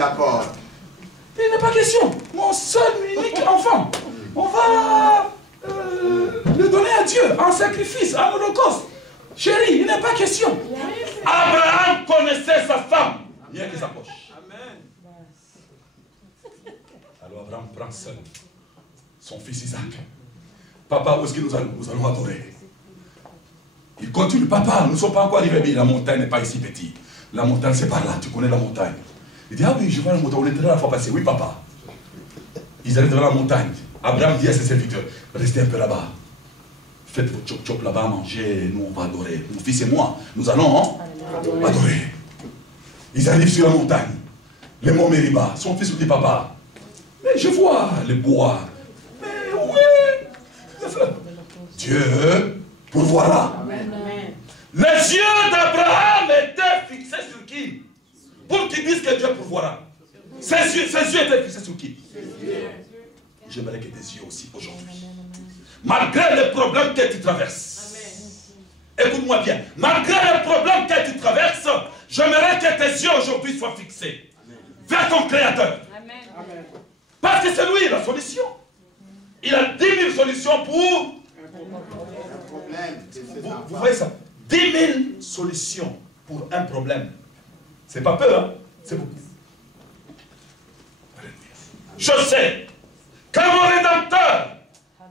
D'accord. Il n'est pas question. Mon seul unique enfant, on va le donner à Dieu en sacrifice, en holocauste. Chérie, il n'est pas question. Abraham connaissait sa femme, rien que sa poche. Amen. Alors Abraham prend seul son fils Isaac. Papa, où est-ce que nous allons adorer? Il continue. Papa, nous ne sommes pas encore arrivés, mais la montagne n'est pas ici, petit. La montagne, c'est par là, tu connais la montagne. Il dit, ah oui, je vois la montagne, on était là la fois passée. Oui, papa. Ils arrivent devant la montagne. Abraham dit à ses serviteurs, restez un peu là-bas. Faites vos chop-chop là-bas, mangez, nous on va adorer. Mon fils et moi, nous allons adorer. Ils arrivent sur la montagne. Les monts Mériba. Son fils lui dit, papa, mais je vois les bois. Mais oui, Dieu pourvoira. Les yeux d'Abraham étaient fixés sur qui? Pour qu'ils disent que Dieu pourvoira. Ses yeux étaient fixés sur qui? J'aimerais que tes yeux aussi aujourd'hui, malgré les problèmes que tu traverses, écoute-moi bien, malgré les problèmes que tu traverses, j'aimerais que tes yeux aujourd'hui soient fixés vers ton Créateur. Amen. Parce que c'est lui la solution. Il a 10 000 solutions pour un problème. Vous voyez ça? 10 000 solutions pour un problème. C'est pas peu, hein? C'est beaucoup. Je sais que mon Rédempteur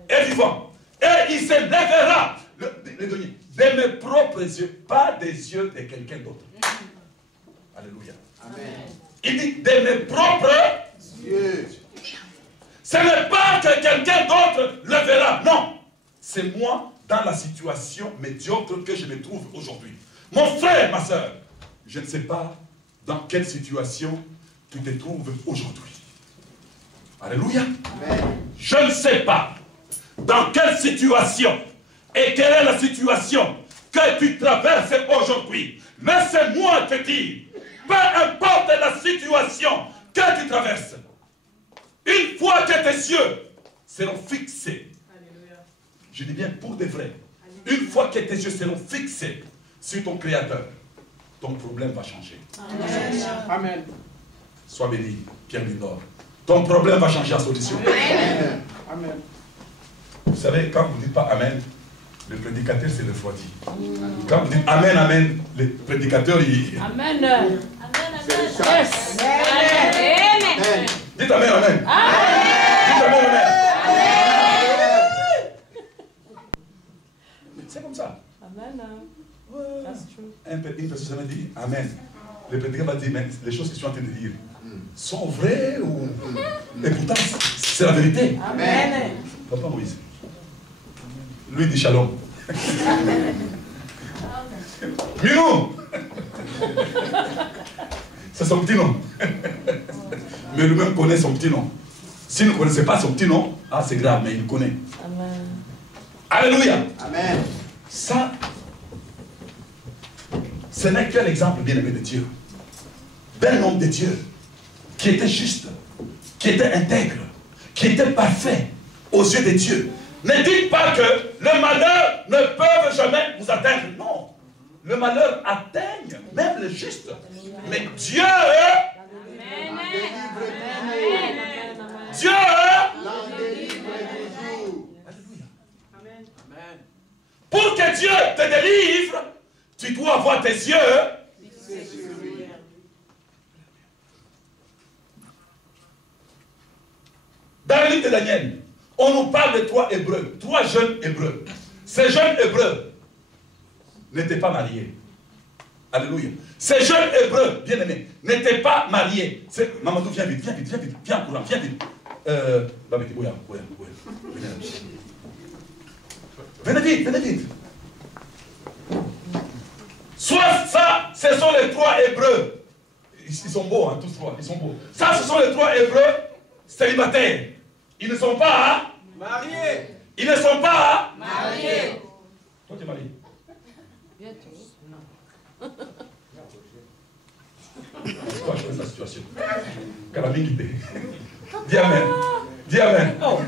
est vivant. Et il se lèvera de mes propres yeux, pas des yeux de quelqu'un d'autre. Alléluia. Amen. Il dit de mes propres yeux. Ce n'est pas que quelqu'un d'autre le verra. Non. C'est moi dans la situation médiocre que je me trouve aujourd'hui. Mon frère, ma soeur, je ne sais pas dans quelle situation tu te trouves aujourd'hui. Alléluia. Amen. Je ne sais pas dans quelle situation et quelle est la situation que tu traverses aujourd'hui. Mais c'est moi qui dis, peu importe la situation que tu traverses, une fois que tes yeux seront fixés, alléluia, je dis bien pour de vrai, alléluia, une fois que tes yeux seront fixés sur ton Créateur, ton problème va changer. Amen. Amen. Sois béni, Pierre Lindor. Ton problème va changer en solution. Amen. Amen. Vous savez, quand vous ne dites pas Amen, le prédicateur s'est refroidi. Quand vous dites Amen, Amen, le prédicateur, il... Amen. Amen, Amen. Yes. Amen. Amen. Dites Amen, Amen. Amen. Dites Amen, Amen. C'est comme ça. Amen. Une personne m'a dit Amen. Le prédicateur va dire, mais les choses que je suis en train de dire sont vraies ou... Et pourtant, c'est la vérité. Amen. Papa Moïse. Lui dit Shalom. Minou. C'est son petit nom. Mais lui-même connaît son petit nom. S'il ne connaissait pas son petit nom, ah c'est grave, mais il connaît. Amen. Alléluia. Amen. Ça, ce n'est qu'un exemple bien-aimé de Dieu. D'un homme de Dieu qui était juste, qui était intègre, qui était parfait aux yeux de Dieu. Ne dites pas que le malheur ne peut jamais vous atteindre. Non. Le malheur atteigne même le juste. Mais Dieu, Dieu, pour que Dieu te délivre, tu dois avoir tes yeux sur lui. Dans le livre de Daniel, on nous parle de 3 Hébreux, 3 jeunes Hébreux. Ces jeunes Hébreux n'étaient pas mariés. Alléluia. Ces jeunes Hébreux, bien aimés, n'étaient pas mariés. Mamadou, viens vite, viens vite, viens vite, viens en courant, viens vite. Venez vite, venez vite. Soit ça, ce sont les 3 Hébreux. Ils sont beaux, hein, tous 3, ils sont beaux. Ça, ce sont les 3 Hébreux célibataires. Ils ne sont pas mariés. Ils ne sont pas mariés. Toi, tu es marié? Bientôt. Non. C'est quoi changer sa situation? Calamité. Dis Amen. Dis Amen. Oh.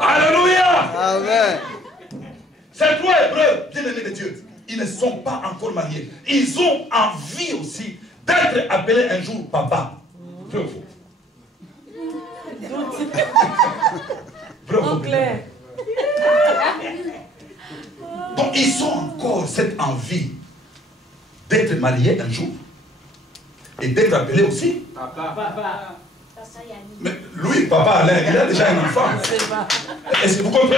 Alléluia. Amen. Ces 3 Hébreux, bien-aimés de Dieu, ils ne sont pas encore mariés, ils ont envie aussi d'être appelés un jour papa. Vrai ou faux? Vrai ou faux? Donc ils ont encore cette envie d'être mariés un jour et d'être appelés aussi papa. Mais lui, papa Alain, il a déjà un enfant. Est-ce que vous comprenez?